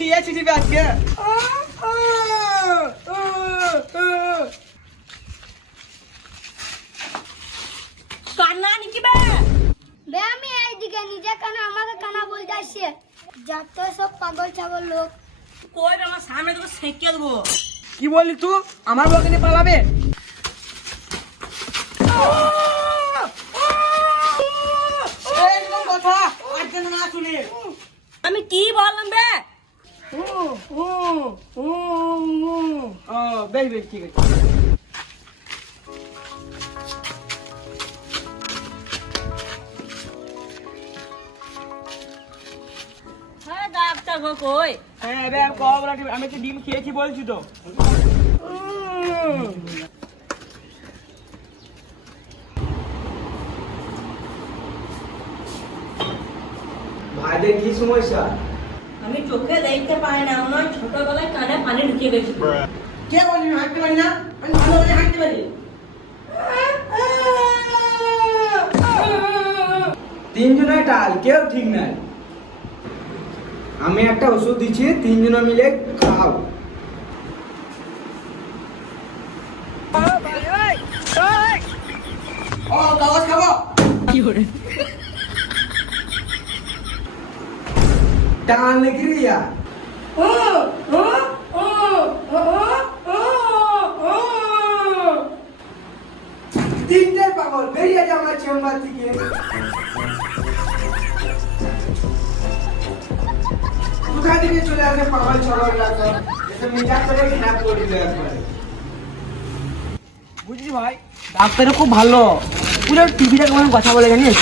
খেয়েছি দিবে আজকে। কান্না নাকি বে? বে আমি এইদিকে নিজে কানা আমাকে কানা বলতে আসছে। যত সব পাগল ছাগল লোক। কই বে, আমার সামনে তোকে সেঁকে দেবো। কি বললি তুই? আমার বউকে নিয়ে পালাবে? একদম কথা আর যেন না শুনি। আমি কি বললাম বে? বেশ বেশ ঠিক আছে। হ্যাঁ ডাক্তার গো কই? হ্যাঁ রে কবলা আমি তো ডিম খেয়েছি বলছি তো। ভাইদের কি সমস্যা? আমি চোখে দেখতে পাই না, আমার ছোটবেলায় কানে পানি ঢুকিয়ে গেছে। কে বলি আমি হাঁটতে পারি না? আমি ভালোভাবে হাঁটতে পারি। তিনজনের টাল কেউ ঠিক নাই। আমি একটা ওষুধ দিচ্ছি, তিনজনে মিলে খাও। ও কাগজ খাবো কি করে? টান নাকি রিয়া? তিনটে পাগল বেরিয়ে যাও আমার চেম্বার থেকে। কোথা থেকে চলে আসে পাগল ছাগলরা সব? এসে মিজাজ করে খারাপ করে দিল একবারে। বুঝলি ভাই, ডাক্তার খুব ভালো, পুরো টিভিটা কেমন কথা বলে জানিস?